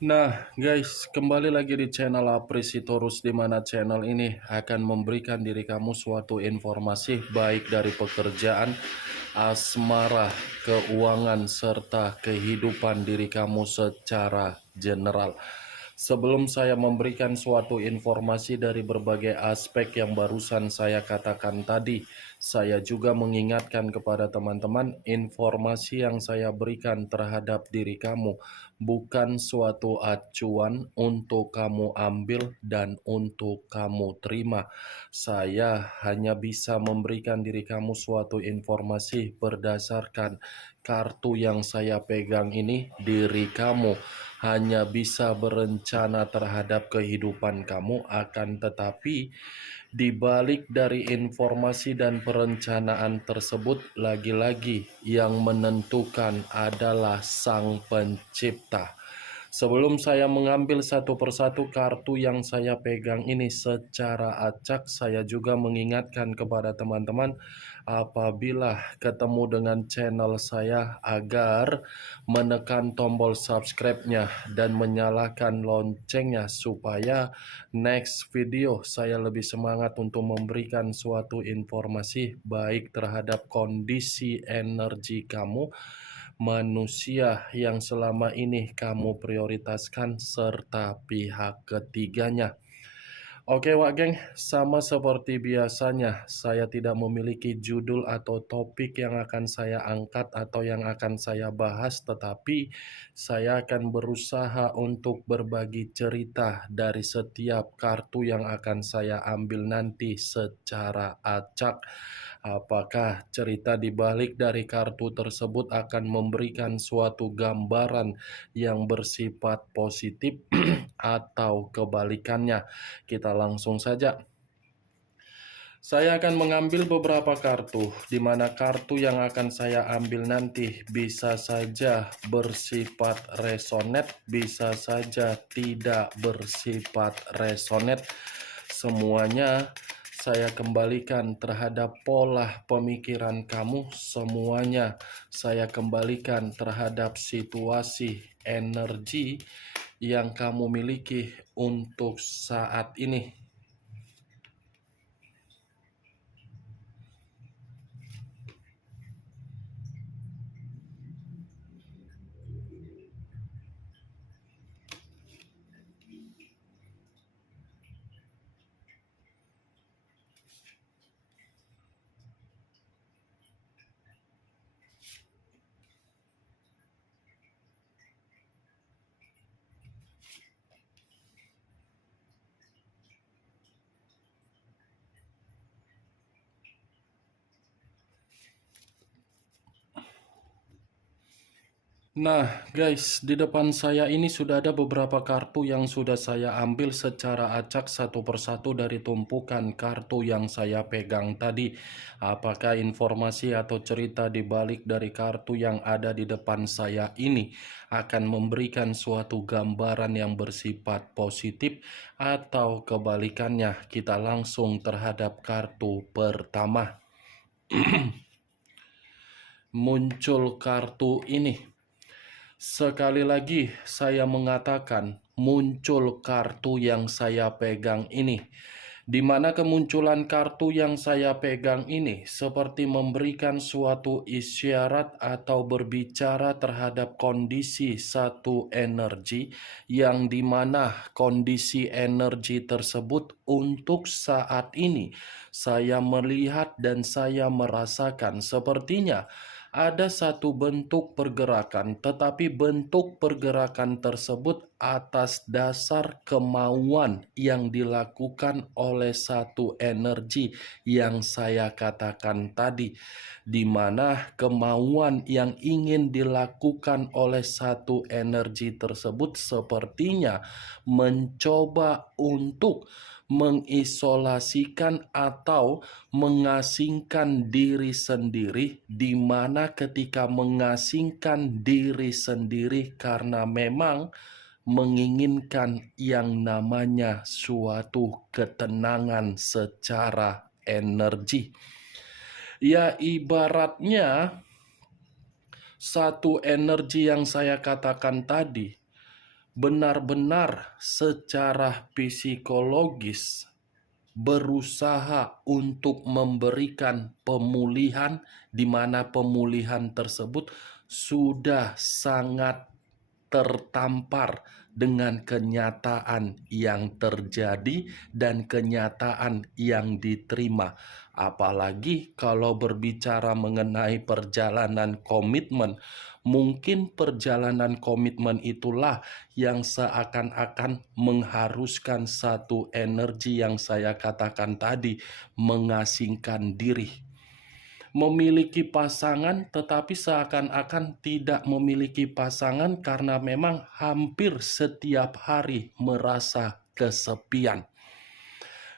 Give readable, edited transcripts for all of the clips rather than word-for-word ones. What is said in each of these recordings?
Nah, guys, kembali lagi di channel Apresitorus, di mana channel ini akan memberikan diri kamu suatu informasi baik dari pekerjaan, asmara, keuangan, serta kehidupan diri kamu secara general. Sebelum saya memberikan suatu informasi dari berbagai aspek yang barusan saya katakan tadi, saya juga mengingatkan kepada teman-teman, informasi yang saya berikan terhadap diri kamu bukan suatu acuan untuk kamu ambil dan untuk kamu terima. Saya hanya bisa memberikan diri kamu suatu informasi berdasarkan kartu yang saya pegang ini. Diri kamu hanya bisa berencana terhadap kehidupan kamu, akan tetapi di balik dari informasi dan perencanaan tersebut, lagi-lagi yang menentukan adalah Sang Pencipta. Sebelum saya mengambil satu persatu kartu yang saya pegang ini secara acak, saya juga mengingatkan kepada teman-teman apabila ketemu dengan channel saya agar menekan tombol subscribe-nya dan menyalakan loncengnya supaya next video saya lebih semangat untuk memberikan suatu informasi baik terhadap kondisi energi kamu, manusia yang selama ini kamu prioritaskan, serta pihak ketiganya. Oke Wak Geng, sama seperti biasanya, saya tidak memiliki judul atau topik yang akan saya angkat atau yang akan saya bahas, tetapi saya akan berusaha untuk berbagi cerita dari setiap kartu yang akan saya ambil nanti secara acak. Apakah cerita di balik dari kartu tersebut akan memberikan suatu gambaran yang bersifat positif atau kebalikannya? Kita langsung saja. Saya akan mengambil beberapa kartu, di mana kartu yang akan saya ambil nanti bisa saja bersifat resonate, bisa saja tidak bersifat resonate. Semuanya saya kembalikan terhadap pola pemikiran kamu, semuanya saya kembalikan terhadap situasi energi yang kamu miliki untuk saat ini. Nah, guys, di depan saya ini sudah ada beberapa kartu yang sudah saya ambil secara acak satu persatu dari tumpukan kartu yang saya pegang tadi. Apakah informasi atau cerita di balik dari kartu yang ada di depan saya ini akan memberikan suatu gambaran yang bersifat positif atau kebalikannya? Kita langsung terhadap kartu pertama. Muncul kartu ini. Sekali lagi saya mengatakan muncul kartu yang saya pegang ini, di mana kemunculan kartu yang saya pegang ini seperti memberikan suatu isyarat atau berbicara terhadap kondisi satu energi, yang dimana kondisi energi tersebut untuk saat ini saya melihat dan saya merasakan sepertinya ada satu bentuk pergerakan, tetapi bentuk pergerakan tersebut atas dasar kemauan yang dilakukan oleh satu energi yang saya katakan tadi, di mana kemauan yang ingin dilakukan oleh satu energi tersebut sepertinya mencoba untuk mengisolasikan atau mengasingkan diri sendiri, di mana ketika mengasingkan diri sendiri karena memang menginginkan yang namanya suatu ketenangan secara energi. Ya, ibaratnya satu energi yang saya katakan tadi benar-benar secara psikologis berusaha untuk memberikan pemulihan, di mana pemulihan tersebut sudah sangat tertampar dengan kenyataan yang terjadi dan kenyataan yang diterima. Apalagi kalau berbicara mengenai perjalanan komitmen, mungkin perjalanan komitmen itulah yang seakan-akan mengharuskan satu energi yang saya katakan tadi, mengasingkan diri. Memiliki pasangan tetapi seakan-akan tidak memiliki pasangan karena memang hampir setiap hari merasa kesepian.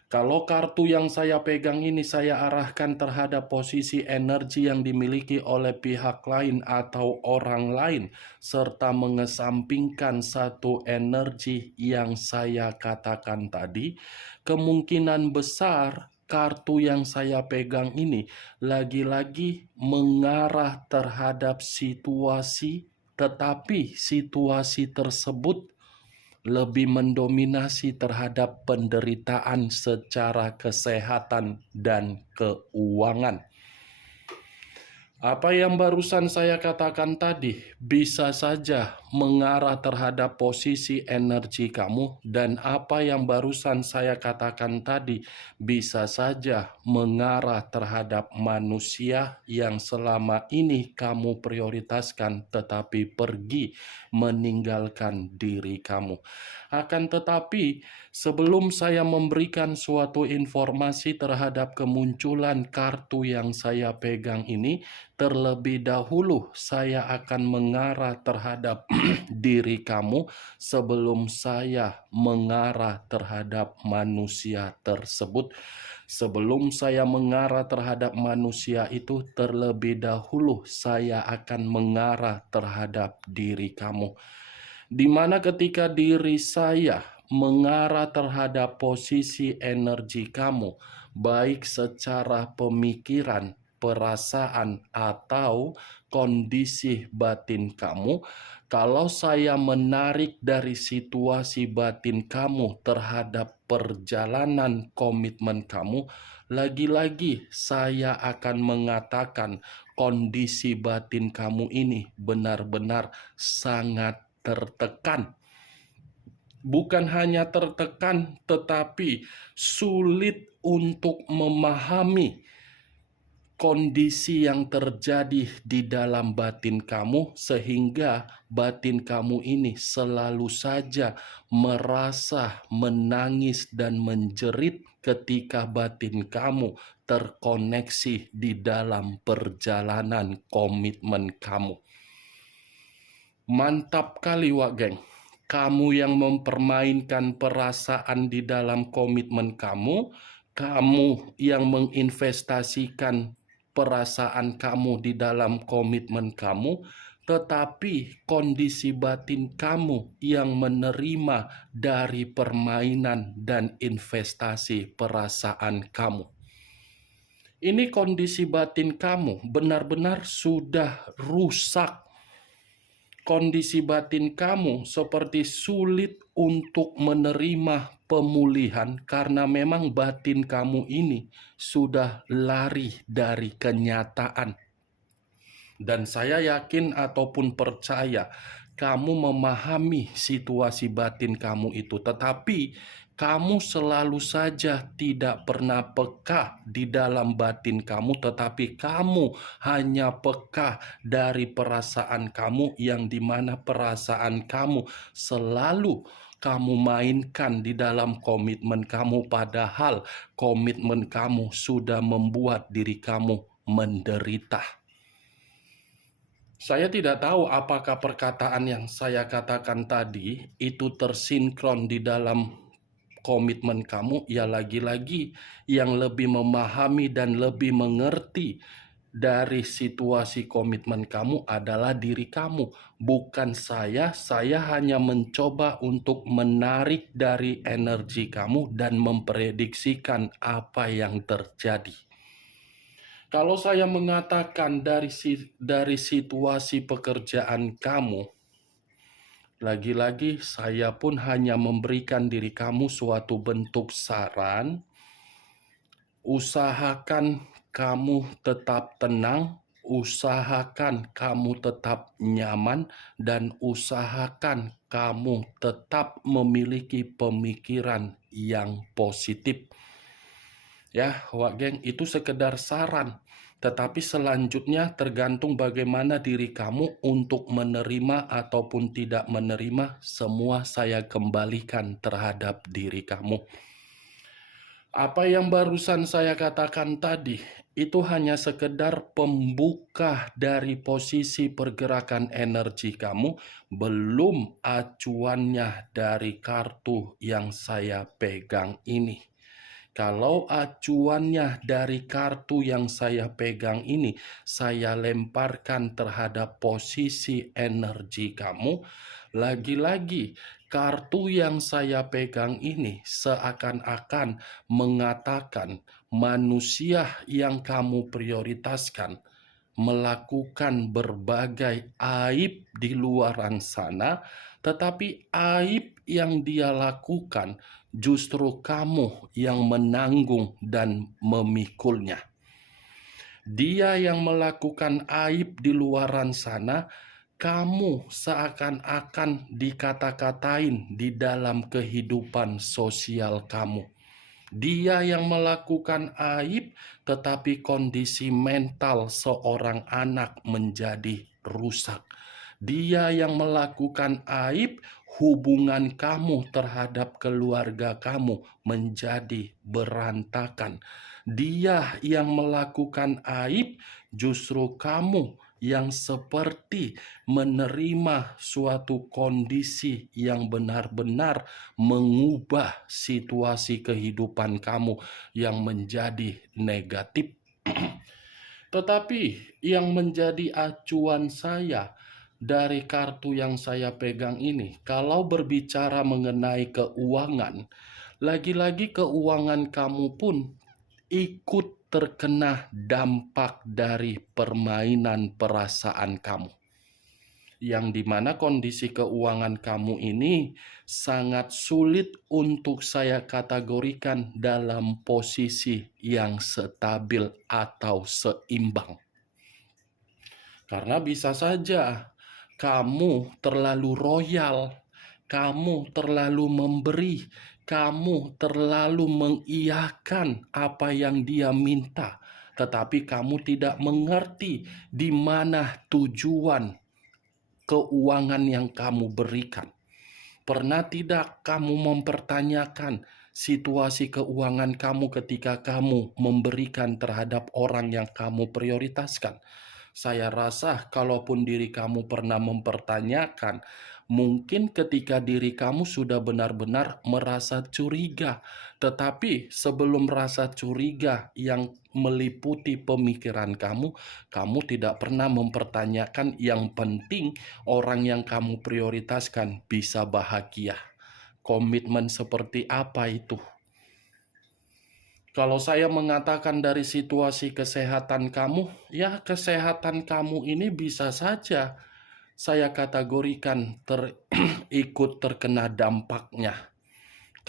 Kalau kartu yang saya pegang ini saya arahkan terhadap posisi energi yang dimiliki oleh pihak lain atau orang lain, serta mengesampingkan satu energi yang saya katakan tadi, kemungkinan besar kartu yang saya pegang ini lagi-lagi mengarah terhadap situasi, tetapi situasi tersebut lebih mendominasi terhadap penderitaan secara kesehatan dan keuangan. Apa yang barusan saya katakan tadi bisa saja mengarah terhadap posisi energi kamu, dan apa yang barusan saya katakan tadi bisa saja mengarah terhadap manusia yang selama ini kamu prioritaskan tetapi pergi meninggalkan diri kamu. Akan tetapi, sebelum saya memberikan suatu informasi terhadap kemunculan kartu yang saya pegang ini, terlebih dahulu saya akan mengarah terhadap diri kamu sebelum saya mengarah terhadap manusia tersebut. Sebelum saya mengarah terhadap manusia itu, terlebih dahulu saya akan mengarah terhadap diri kamu. Di mana ketika diri saya mengarah terhadap posisi energi kamu, baik secara pemikiran, perasaan, atau kondisi batin kamu, kalau saya menarik dari situasi batin kamu terhadap perjalanan komitmen kamu, lagi-lagi saya akan mengatakan kondisi batin kamu ini benar-benar sangat tertekan. Bukan hanya tertekan, tetapi sulit untuk memahami kondisi yang terjadi di dalam batin kamu, sehingga batin kamu ini selalu saja merasa menangis dan menjerit ketika batin kamu terkoneksi di dalam perjalanan komitmen kamu. Mantap kali, Wak Geng. Kamu yang mempermainkan perasaan di dalam komitmen kamu, kamu yang menginvestasikan perasaan kamu di dalam komitmen kamu, tetapi kondisi batin kamu yang menerima dari permainan dan investasi perasaan kamu. Ini kondisi batin kamu benar-benar sudah rusak. Kondisi batin kamu seperti sulit untuk menerima pemulihan karena memang batin kamu ini sudah lari dari kenyataan. Dan saya yakin ataupun percaya kamu memahami situasi batin kamu itu, tetapi kamu selalu saja tidak pernah peka di dalam batin kamu, tetapi kamu hanya peka dari perasaan kamu, yang dimana perasaan kamu selalu kamu mainkan di dalam komitmen kamu, padahal komitmen kamu sudah membuat diri kamu menderita. Saya tidak tahu apakah perkataan yang saya katakan tadi itu tersinkron di dalam komitmen kamu. Ya, lagi-lagi yang lebih memahami dan lebih mengerti dari situasi komitmen kamu adalah diri kamu, bukan saya. Saya hanya mencoba untuk menarik dari energi kamu dan memprediksikan apa yang terjadi. Kalau saya mengatakan dari situasi pekerjaan kamu, Lagi-lagi saya pun hanya memberikan diri kamu suatu bentuk saran. Usahakan kamu tetap tenang, usahakan kamu tetap nyaman, dan usahakan kamu tetap memiliki pemikiran yang positif. Ya, Wak Geng, itu sekedar saran. Tetapi selanjutnya tergantung bagaimana diri kamu untuk menerima ataupun tidak menerima, semua saya kembalikan terhadap diri kamu. Apa yang barusan saya katakan tadi, itu hanya sekedar pembuka dari posisi pergerakan energi kamu, belum acuannya dari kartu yang saya pegang ini. Kalau acuannya dari kartu yang saya pegang ini, saya lemparkan terhadap posisi energi kamu, lagi-lagi kartu yang saya pegang ini seakan-akan mengatakan manusia yang kamu prioritaskan melakukan berbagai aib di luaran sana, tetapi aib yang dia lakukan justru kamu yang menanggung dan memikulnya. Dia yang melakukan aib di luaran sana, kamu seakan-akan dikata-katain di dalam kehidupan sosial kamu. Dia yang melakukan aib, tetapi kondisi mental seorang anak menjadi rusak. Dia yang melakukan aib, hubungan kamu terhadap keluarga kamu menjadi berantakan. Dia yang melakukan aib, justru kamu yang seperti menerima suatu kondisi yang benar-benar mengubah situasi kehidupan kamu yang menjadi negatif. Tetapi yang menjadi acuan saya dari kartu yang saya pegang ini, kalau berbicara mengenai keuangan, lagi-lagi keuangan kamu pun ikut terkena dampak dari permainan perasaan kamu. Yang dimana kondisi keuangan kamu ini sangat sulit untuk saya kategorikan dalam posisi yang stabil atau seimbang. Karena bisa saja kamu terlalu royal, kamu terlalu memberi, kamu terlalu mengiyakan apa yang dia minta, tetapi kamu tidak mengerti di mana tujuan keuangan yang kamu berikan. Pernah tidak kamu mempertanyakan situasi keuangan kamu ketika kamu memberikan terhadap orang yang kamu prioritaskan? Saya rasa kalaupun diri kamu pernah mempertanyakan, mungkin ketika diri kamu sudah benar-benar merasa curiga. Tetapi sebelum rasa curiga yang meliputi pemikiran kamu, kamu tidak pernah mempertanyakan yang penting orang yang kamu prioritaskan bisa bahagia. Komitmen seperti apa itu? Kalau saya mengatakan dari situasi kesehatan kamu, ya kesehatan kamu ini bisa saja saya kategorikan ikut terkena dampaknya.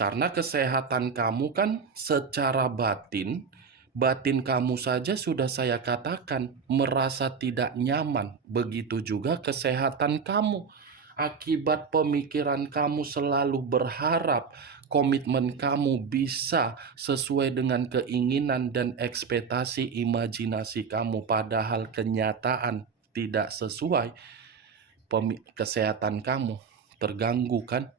Karena kesehatan kamu kan secara batin, batin kamu saja sudah saya katakan merasa tidak nyaman. Begitu juga kesehatan kamu. Akibat pemikiran kamu selalu berharap komitmen kamu bisa sesuai dengan keinginan dan ekspektasi imajinasi kamu, padahal kenyataan tidak sesuai, kesehatan kamu terganggu kan?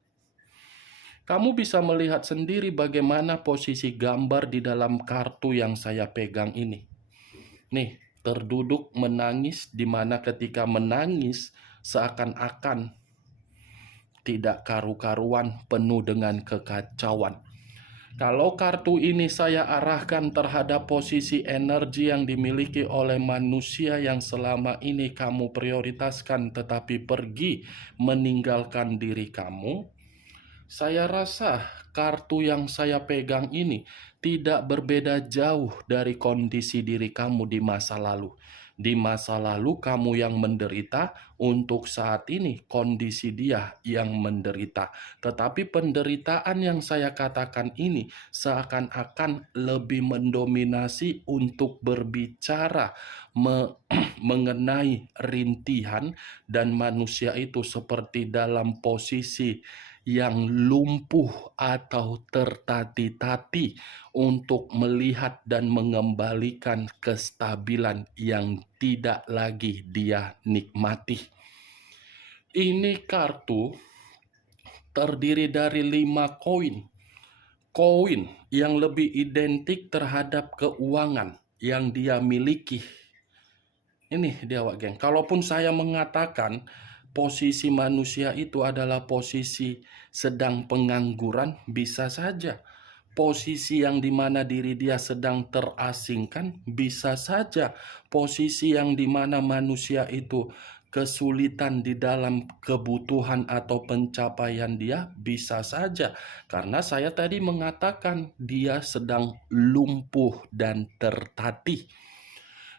Kamu bisa melihat sendiri bagaimana posisi gambar di dalam kartu yang saya pegang ini. Nih, terduduk menangis, di mana ketika menangis seakan-akan tidak karu-karuan, penuh dengan kekacauan. Kalau kartu ini saya arahkan terhadap posisi energi yang dimiliki oleh manusia yang selama ini kamu prioritaskan tetapi pergi meninggalkan diri kamu, saya rasa kartu yang saya pegang ini tidak berbeda jauh dari kondisi diri kamu di masa lalu. Di masa lalu kamu yang menderita, untuk saat ini kondisi dia yang menderita. Tetapi penderitaan yang saya katakan ini seakan-akan lebih mendominasi untuk berbicara mengenai rintihan, dan manusia itu seperti dalam posisi yang lumpuh atau tertati-tati untuk melihat dan mengembalikan kestabilan yang tidak lagi dia nikmati. Ini kartu terdiri dari 5 koin. Koin yang lebih identik terhadap keuangan yang dia miliki. Ini dia, Wak Geng. Kalaupun saya mengatakan posisi manusia itu adalah posisi sedang pengangguran, bisa saja. Posisi yang dimana diri dia sedang terasingkan, bisa saja. Posisi yang dimana manusia itu kesulitan di dalam kebutuhan atau pencapaian dia, bisa saja. Karena saya tadi mengatakan dia sedang lumpuh dan tertatih.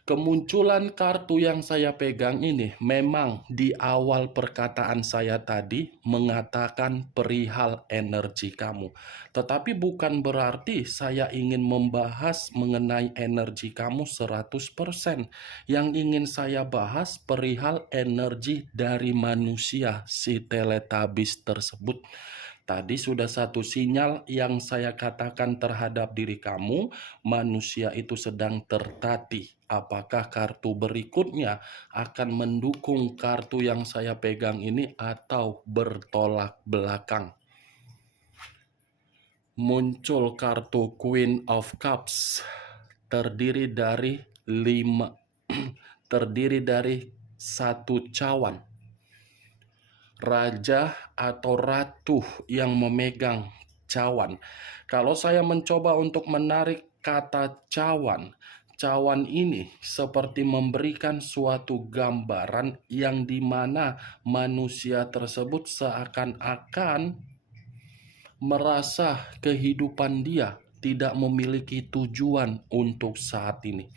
Kemunculan kartu yang saya pegang ini memang di awal perkataan saya tadi mengatakan perihal energi kamu. Tetapi bukan berarti saya ingin membahas mengenai energi kamu 100%. Yang ingin saya bahas perihal energi dari manusia si teletabis tersebut. Tadi sudah satu sinyal yang saya katakan terhadap diri kamu, manusia itu sedang tertatih. Apakah kartu berikutnya akan mendukung kartu yang saya pegang ini atau bertolak belakang? Muncul kartu Queen of Cups, terdiri dari 5 terdiri dari 1 cawan. Raja atau ratu yang memegang cawan. Kalau saya mencoba untuk menarik kata cawan, cawan ini seperti memberikan suatu gambaran yang dimana manusia tersebut seakan-akan merasa kehidupan dia tidak memiliki tujuan untuk saat ini.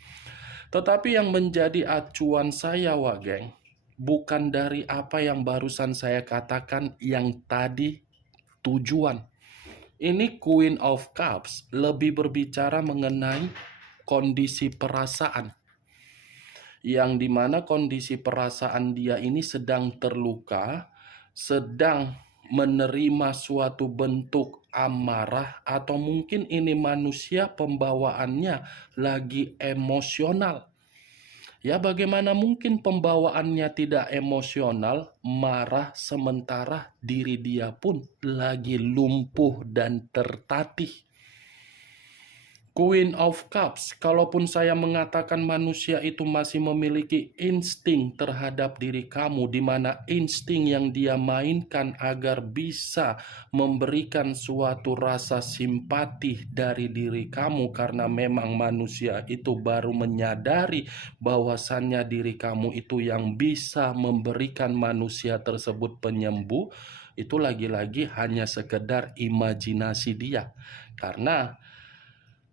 Tetapi yang menjadi acuan saya, Wak Geng, bukan dari apa yang barusan saya katakan yang tadi tujuan. Ini Queen of Cups lebih berbicara mengenai kondisi perasaan. Yang dimana kondisi perasaan dia ini sedang terluka, sedang menerima suatu bentuk amarah, atau mungkin ini manusia pembawaannya lagi emosional. Ya, bagaimana mungkin pembawaannya tidak emosional, marah, sementara diri dia pun lagi lumpuh dan tertatih. Queen of Cups, kalaupun saya mengatakan manusia itu masih memiliki insting terhadap diri kamu, di mana insting yang dia mainkan agar bisa memberikan suatu rasa simpati dari diri kamu, karena memang manusia itu baru menyadari bahwasannya diri kamu itu yang bisa memberikan manusia tersebut penyembuh. Itu lagi-lagi hanya sekedar imajinasi dia, karena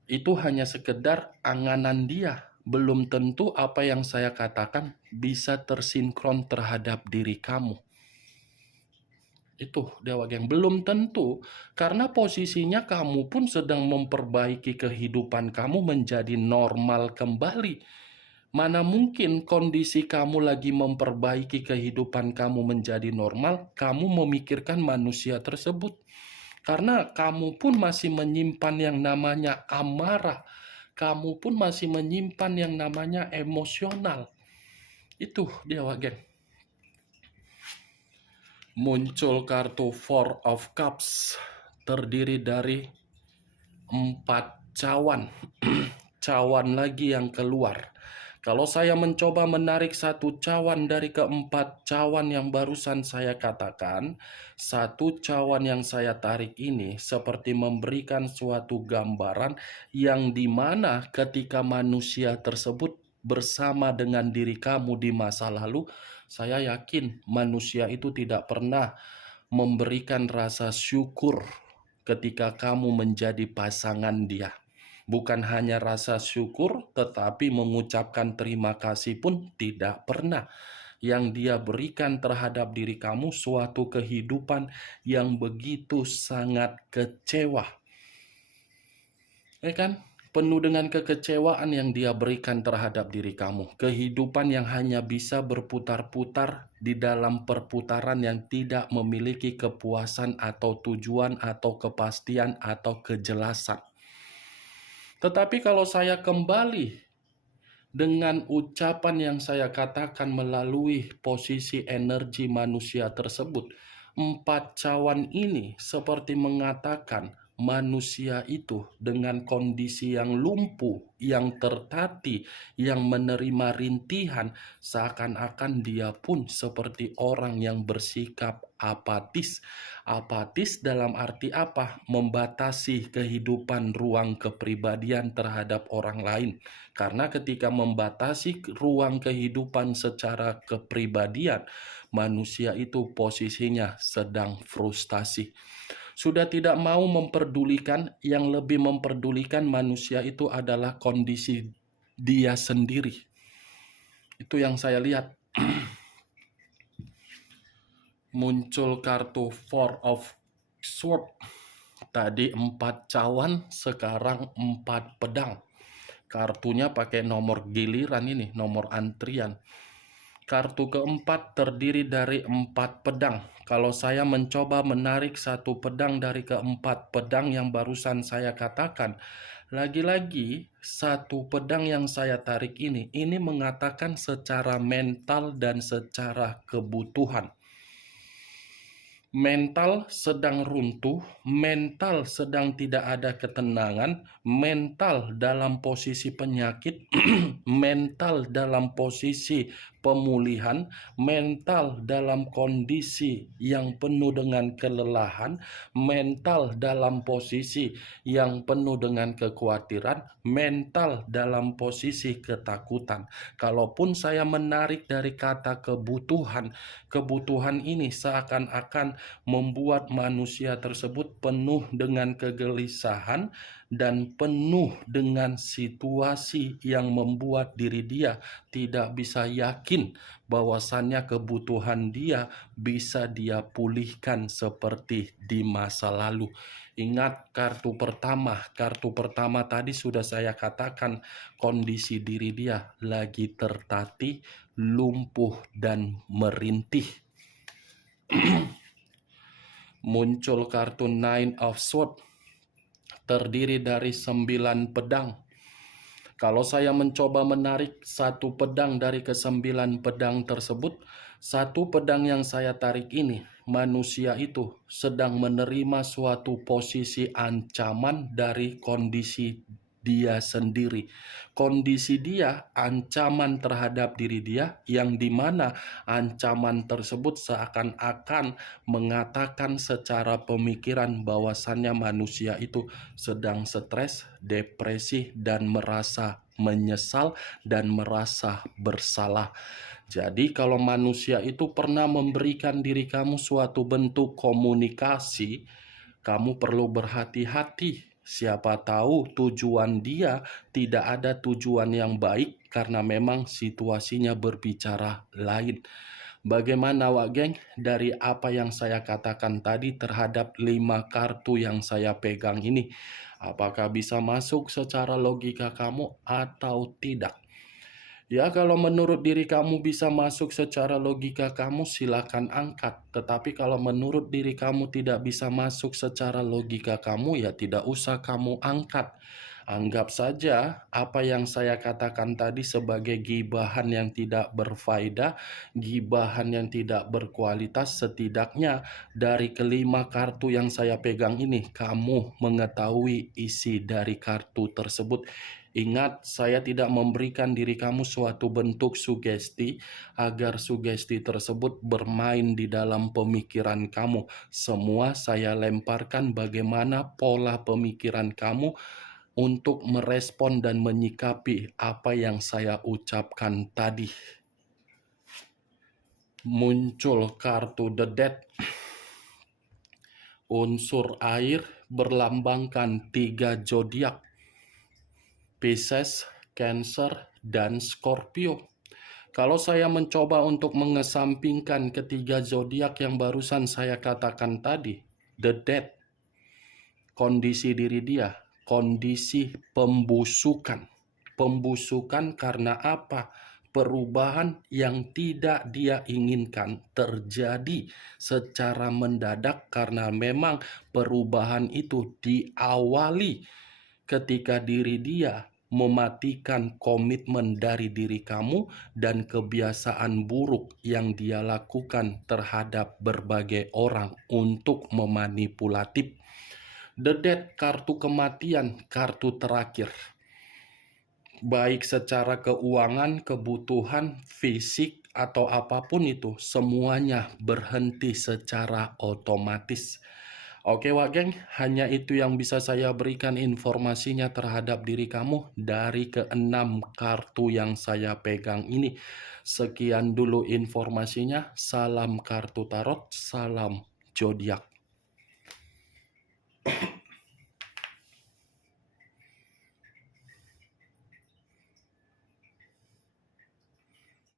itu hanya sekedar anganan dia. Belum tentu apa yang saya katakan bisa tersinkron terhadap diri kamu. Itu Dewa Geng, belum tentu, karena posisinya kamu pun sedang memperbaiki kehidupan kamu menjadi normal kembali. Mana mungkin kondisi kamu lagi memperbaiki kehidupan kamu menjadi normal, kamu memikirkan manusia tersebut. Karena kamu pun masih menyimpan yang namanya amarah. Kamu pun masih menyimpan yang namanya emosional. Itu dia, Wak Geng. Muncul kartu Four of Cups, terdiri dari 4 cawan. Cawan lagi yang keluar. Kalau saya mencoba menarik 1 cawan dari ke-4 cawan yang barusan saya katakan, 1 cawan yang saya tarik ini seperti memberikan suatu gambaran yang dimana ketika manusia tersebut bersama dengan diri kamu di masa lalu, saya yakin manusia itu tidak pernah memberikan rasa syukur ketika kamu menjadi pasangan dia. Bukan hanya rasa syukur, tetapi mengucapkan terima kasih pun tidak pernah. Yang dia berikan terhadap diri kamu suatu kehidupan yang begitu sangat kecewa. Ya kan? Penuh dengan kekecewaan yang dia berikan terhadap diri kamu. Kehidupan yang hanya bisa berputar-putar di dalam perputaran yang tidak memiliki kepuasan atau tujuan atau kepastian atau kejelasan. Tetapi kalau saya kembali dengan ucapan yang saya katakan melalui posisi energi manusia tersebut, 4 cawan ini seperti mengatakan manusia itu dengan kondisi yang lumpuh, yang tertatih, yang menerima rintihan, seakan-akan dia pun seperti orang yang bersikap apatis. Apatis dalam arti apa? Membatasi kehidupan ruang kepribadian terhadap orang lain. Karena ketika membatasi ruang kehidupan secara kepribadian, manusia itu posisinya sedang frustasi. Sudah tidak mau memperdulikan, yang lebih memperdulikan manusia itu adalah kondisi dia sendiri. Itu yang saya lihat. Muncul kartu Four of Swords. Tadi 4 cawan, sekarang 4 pedang. Kartunya pakai nomor giliran ini, nomor antrian. Kartu keempat terdiri dari 4 pedang. Kalau saya mencoba menarik satu pedang dari keempat pedang yang barusan saya katakan, lagi-lagi satu pedang yang saya tarik ini mengatakan secara mental dan secara kebutuhan. Mental sedang runtuh, mental sedang tidak ada ketenangan, mental dalam posisi penyakit, mental dalam posisi pemulihan, mental dalam kondisi yang penuh dengan kelelahan, mental dalam posisi yang penuh dengan kekhawatiran, mental dalam posisi ketakutan. Kalaupun saya menarik dari kata kebutuhan, kebutuhan ini seakan-akan membuat manusia tersebut penuh dengan kegelisahan dan penuh dengan situasi yang membuat diri dia tidak bisa yakin bahwasannya kebutuhan dia bisa dia pulihkan seperti di masa lalu. Ingat kartu pertama tadi sudah saya katakan kondisi diri dia lagi tertatih, lumpuh dan merintih. Muncul kartu Nine of Swords, terdiri dari 9 pedang. Kalau saya mencoba menarik satu pedang dari ke-9 pedang tersebut, satu pedang yang saya tarik ini, manusia itu sedang menerima suatu posisi ancaman dari kondisi dia sendiri. Kondisi dia ancaman terhadap diri dia, yang dimana ancaman tersebut seakan-akan mengatakan secara pemikiran bahwasannya manusia itu sedang stres, depresi, dan merasa menyesal dan merasa bersalah. Jadi kalau manusia itu pernah memberikan diri kamu suatu bentuk komunikasi, kamu perlu berhati-hati. Siapa tahu tujuan dia tidak ada tujuan yang baik karena memang situasinya berbicara lain. Bagaimana Wak Geng dari apa yang saya katakan tadi terhadap 5 kartu yang saya pegang ini? Apakah bisa masuk secara logika kamu atau tidak? Ya, kalau menurut diri kamu bisa masuk secara logika kamu, silakan angkat. Tetapi kalau menurut diri kamu tidak bisa masuk secara logika kamu, ya tidak usah kamu angkat. Anggap saja apa yang saya katakan tadi sebagai gibahan yang tidak berfaedah, gibahan yang tidak berkualitas. Setidaknya dari kelima kartu yang saya pegang ini, kamu mengetahui isi dari kartu tersebut. Ingat, saya tidak memberikan diri kamu suatu bentuk sugesti agar sugesti tersebut bermain di dalam pemikiran kamu. Semua saya lemparkan bagaimana pola pemikiran kamu untuk merespon dan menyikapi apa yang saya ucapkan tadi. Muncul kartu The Death. Unsur air berlambangkan 3 zodiak. Pisces, Cancer, dan Scorpio. Kalau saya mencoba untuk mengesampingkan ketiga zodiak yang barusan saya katakan tadi, the death, kondisi diri dia, kondisi pembusukan. Pembusukan karena apa? Perubahan yang tidak dia inginkan terjadi secara mendadak karena memang perubahan itu diawali ketika diri dia mematikan komitmen dari diri kamu dan kebiasaan buruk yang dia lakukan terhadap berbagai orang untuk memanipulatif. The Death, kartu kematian, kartu terakhir. Baik secara keuangan, kebutuhan, fisik, atau apapun itu, semuanya berhenti secara otomatis. Oke Wak Geng, hanya itu yang bisa saya berikan informasinya terhadap diri kamu dari keenam kartu yang saya pegang ini. Sekian dulu informasinya, salam kartu tarot, salam zodiak.